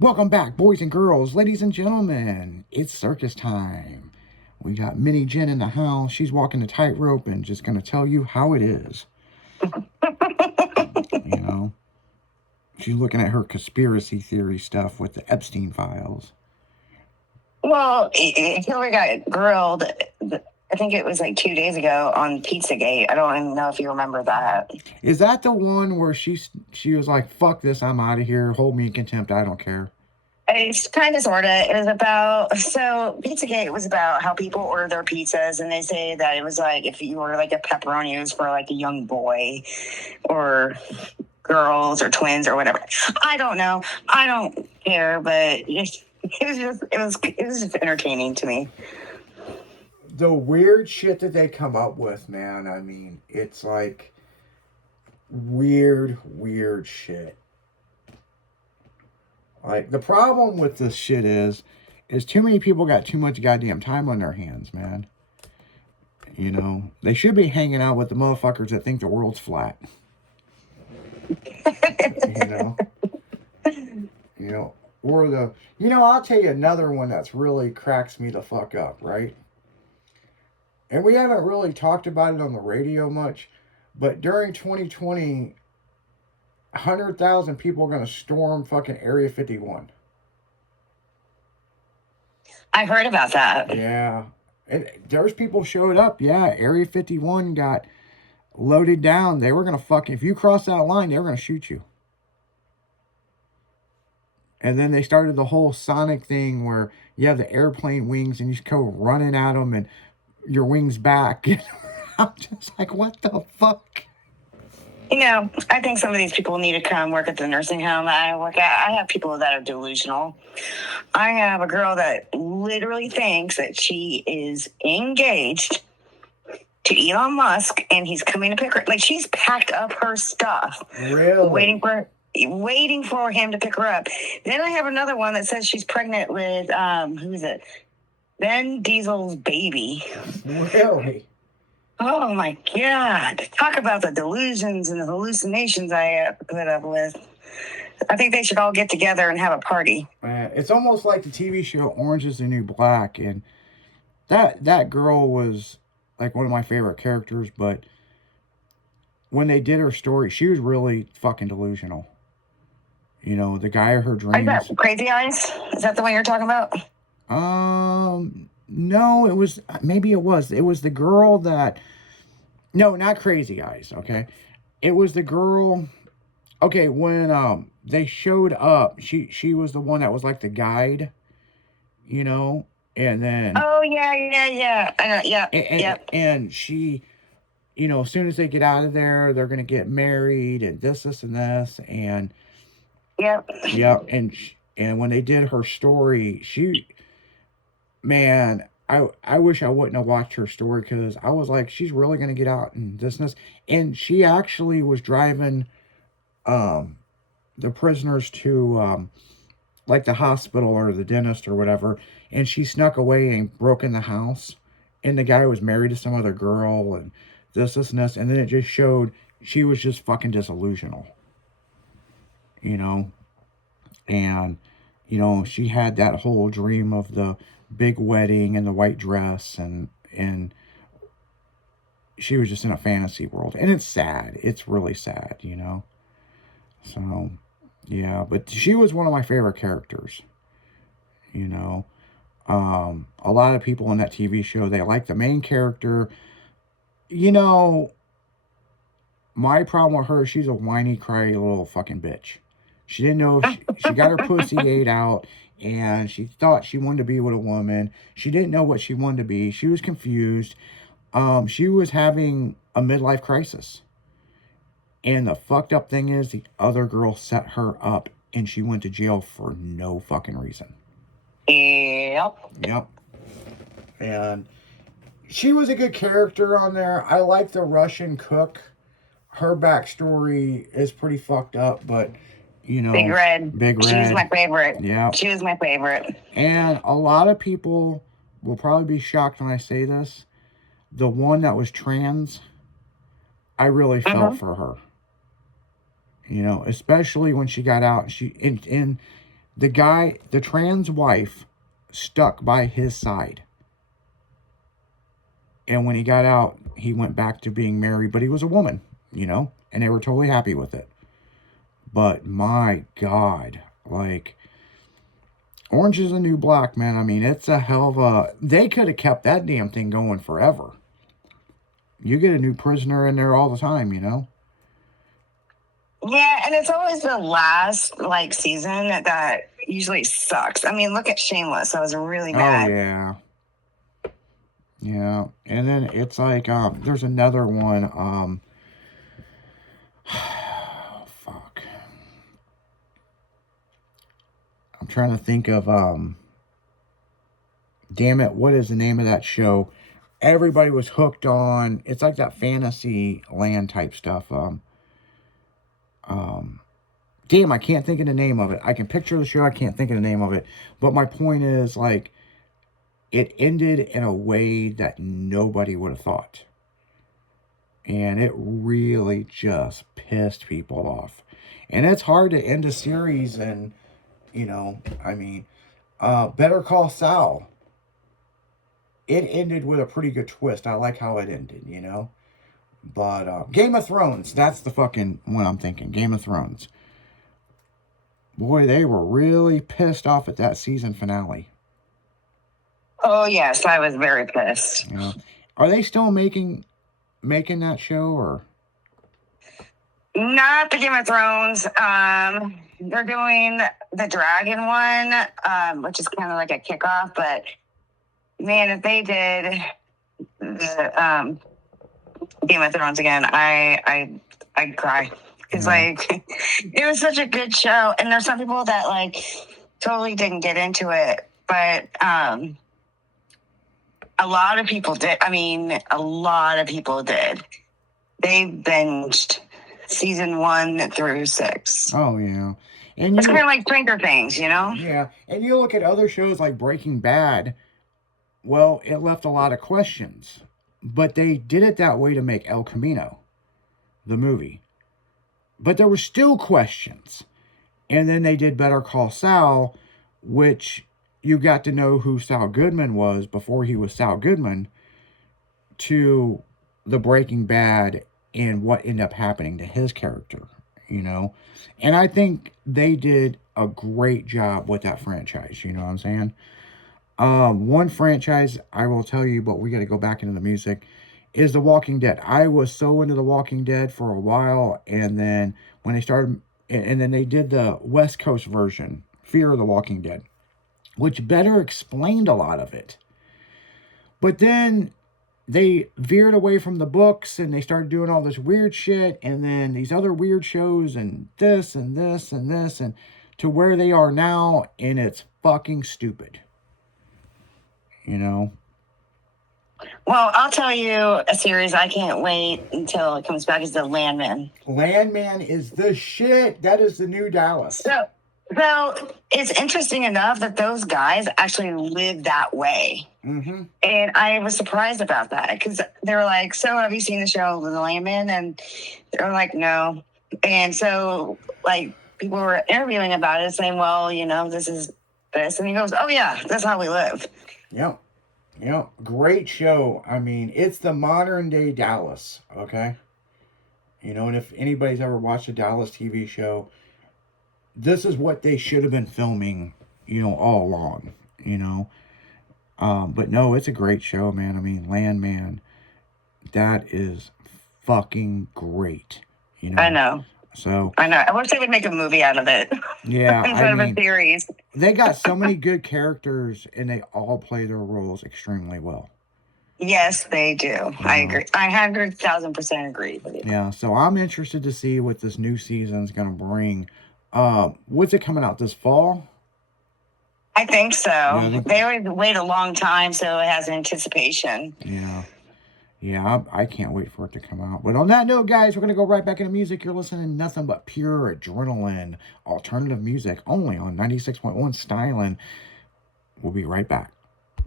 Welcome back, boys and girls, ladies and gentlemen. It's circus time. We got Minnie Jen in the house. She's walking the tightrope and just going to tell you how it is. You know, she's looking at her conspiracy theory stuff with the Epstein files. Well, Hillary got grilled. I think it was like 2 days ago on Pizzagate. I don't even know if you remember that. Is that the one where she was like, "Fuck this, I'm out of here. Hold me in contempt. I don't care." It's kind of, sort of. It was about, so Pizzagate was about how people order their pizzas, and they say that it was like if you order like a pepperoni, it was for like a young boy or girls or twins or whatever. I don't know. I don't care, but it was just entertaining to me. The weird shit that they come up with, man. I mean, it's like weird shit. Like, the problem with this shit is too many people got too much goddamn time on their hands, man. You know, they should be hanging out with the motherfuckers that think the world's flat. You know? You know, or the, I'll tell you another one that's really cracks me the fuck up, right? And we haven't really talked about it on the radio much, but during 2020, 100,000 people are going to storm fucking Area 51. I heard about that. Yeah. And there's people showed up. Yeah, Area 51 got loaded down. They were going to if you cross that line, they were going to shoot you. And then they started the whole Sonic thing where you have the airplane wings and you just go running at them and your wings back. I'm just like, what the fuck? You know, I think some of these people need to come work at the nursing home I work at. I have people that are delusional. I have a girl that literally thinks that she is engaged to Elon Musk and he's coming to pick her. Like, she's packed up her stuff. Really? Waiting for him to pick her up. Then I have another one that says she's pregnant with, who is it? Vin Diesel's baby. Really? Oh my God. Talk about the delusions and the hallucinations I put up with. I think they should all get together and have a party. It's almost like the TV show Orange is the New Black. And that girl was like one of my favorite characters. But when they did her story, she was really fucking delusional. You know, the guy of her dreams. Is that Crazy Eyes? Is that the one you're talking about? No, it was, maybe it was the girl that, no, not Crazy Eyes, okay? It was the girl, okay, when, they showed up, she was the one that was like the guide, you know, and then. Oh, yeah. And she, you know, as soon as they get out of there, they're going to get married and this, and this, and. Yep. Yeah, and when they did her story, man, I wish I wouldn't have watched her story because I was like, she's really gonna get out and this. And she actually was driving the prisoners to like the hospital or the dentist or whatever, and she snuck away and broke in the house, and the guy was married to some other girl and this, and this, and then it just showed she was just fucking disillusional. You know, and you know, she had that whole dream of the big wedding and the white dress, and she was just in a fantasy world, and it's sad. It's really sad, you know. So yeah, but she was one of my favorite characters. You know, a lot of people in that TV show, they like the main character. You know, my problem with her, she's a whiny, cry little fucking bitch. She didn't know if she got her pussy ate out, and she thought she wanted to be with a woman. She didn't know what she wanted to be. She was confused. She was having a midlife crisis. And the fucked up thing is, the other girl set her up, and she went to jail for no fucking reason. Yep. And she was a good character on there. I like the Russian cook. Her backstory is pretty fucked up, but you know, Big Red. She was my favorite. Yeah. She was my favorite. And a lot of people will probably be shocked when I say this. The one that was trans, I really felt for her. You know, especially when she got out. And the trans wife stuck by his side. And when he got out, he went back to being married, but he was a woman, you know, and they were totally happy with it. But my God, like, Orange is the New Black, man. I mean, it's a hell of a... They could have kept that damn thing going forever. You get a new prisoner in there all the time, you know? Yeah, and it's always the last like season that usually sucks. I mean, look at Shameless. I was really mad. Oh, yeah. Yeah. And then it's like, there's another one, fuck. I'm trying to think of, damn it, what is the name of that show? Everybody was hooked on. It's like that fantasy land type stuff. Damn, I can't think of the name of it. I can picture the show. I can't think of the name of it. But my point is, like, it ended in a way that nobody would have thought. And it really just pissed people off. And it's hard to end a series and, you know, I mean, Better Call Saul. It ended with a pretty good twist. I like how it ended, you know. But Game of Thrones, that's the fucking one I'm thinking. Game of Thrones. Boy, they were really pissed off at that season finale. Oh yes, I was very pissed. You know, are they still making that show or? Not the Game of Thrones. They're doing the Dragon one, which is kind of like a kickoff. But man, if they did the Game of Thrones again, I'd cry. It's like it was such a good show, and there's some people that like totally didn't get into it, but a lot of people did. I mean, a lot of people did. They binged season 1 through 6. Oh yeah, and it's kind of like Stranger Things, you know? Yeah, and you look at other shows like Breaking Bad. Well, it left a lot of questions, but they did it that way to make El Camino, the movie. But there were still questions. And then they did Better Call Saul, which you got to know who Saul Goodman was before he was Saul Goodman, to the Breaking Bad and what ended up happening to his character, you know. And I think they did a great job with that franchise, you know what I'm saying? One franchise I will tell you, but we got to go back into the music, is The Walking Dead. I was so into The Walking Dead for a while, and then when they started, and then they did the West Coast version, Fear of the Walking Dead, which better explained a lot of it. But then they veered away from the books, and they started doing all this weird shit, and then these other weird shows, and this, and this, and this, and to where they are now, and it's fucking stupid. You know? Well, I'll tell you a series I can't wait until it comes back is The Landman. Landman is the shit. That is the new Dallas. So it's interesting enough that those guys actually live that way. Mm-hmm. And I was surprised about that because they were like, so have you seen the show The Landman? And they were like, no. And so, like, people were interviewing about it saying, well, you know, this is this. And he goes, oh, yeah, that's how we live. Yep. Yep. Great show. I mean, it's the modern day Dallas, okay? You know, and if anybody's ever watched a Dallas TV show, this is what they should have been filming, you know, all along, you know? But no, it's a great show, man. I mean, Landman, that is fucking great, you know? I know. So I know. I wish they would make a movie out of it. Yeah. Instead of a series. They got so many good characters, and they all play their roles extremely well. Yes, they do. I agree. I 100,000% agree with you. Yeah, so I'm interested to see what this new season's going to bring. What's it coming out this fall? I think so. Yeah, they always wait a long time, so it has anticipation. Yeah. Yeah, I can't wait for it to come out. But on that note, guys, we're going to go right back into music. You're listening to nothing but pure adrenaline, alternative music, only on 96.1 Styling. We'll be right back.